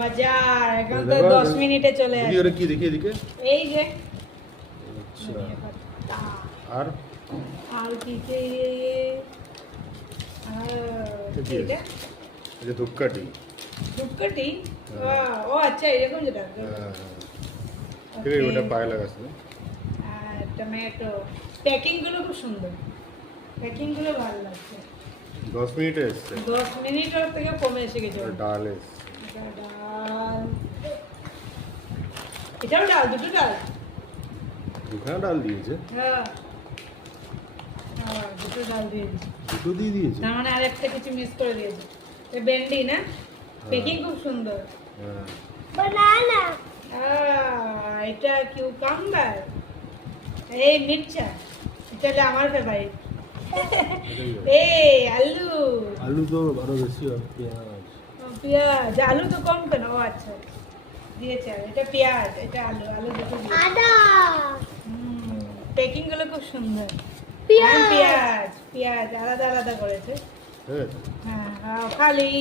বাজার এখন তো 10 মিনিটে চলে আসে। ওরে কি দেখি এদিকে। এই যে আচ্ছা ধনিয়া আর আর কি কি কি এটা এই যে ধূপকাঠি। ধূপকাঠি হ্যাঁ। ও আচ্ছা এরকম যেটা হ্যাঁ ঠিক আছে ওটা পায়ে লাগাছে। আর টমেটো প্যাকিং গুলো খুব সুন্দর, প্যাকিং গুলো ভালো লাগছে। 10 মিনিটে এসছে। 10 মিনিট ওর থেকে কমে এসে গেছে। আর ডাল এসছে। এটা ডাল, এটাও ডাল, দুটো ডাল। দুখানা ডাল দিয়েছে। হ্যাঁ দুটো ডাল দিয়ে দিচ্ছি। দুটো দিয়ে দিয়েছে। তার মানে আরেকটা কিছু মিস করে দিয়েছে। এটা ভেন্ডি না, প্যাকিং খুব সুন্দর। হ্যাঁ banana, এটা কিউকাম্বার, এই মির্চা, এটা হলো আমার ফেভারিট। এই আলু, আলু তো আরো বেশি হয় পেঁয়াজ। পেঁয়াজ, আলু তো কম কেন? ও আচ্ছা দিয়েছে। আর এটা পেঁয়াজ, এটা আলু, আলু দুটো দিয়েছে। ada, প্যাকিং গুলো খুব সুন্দর। পেঁয়াজ। আর পেঁয়াজ, পেঁয়াজ আলাদা আলাদা করেছে। হ্যাঁ হ্যাঁ খালি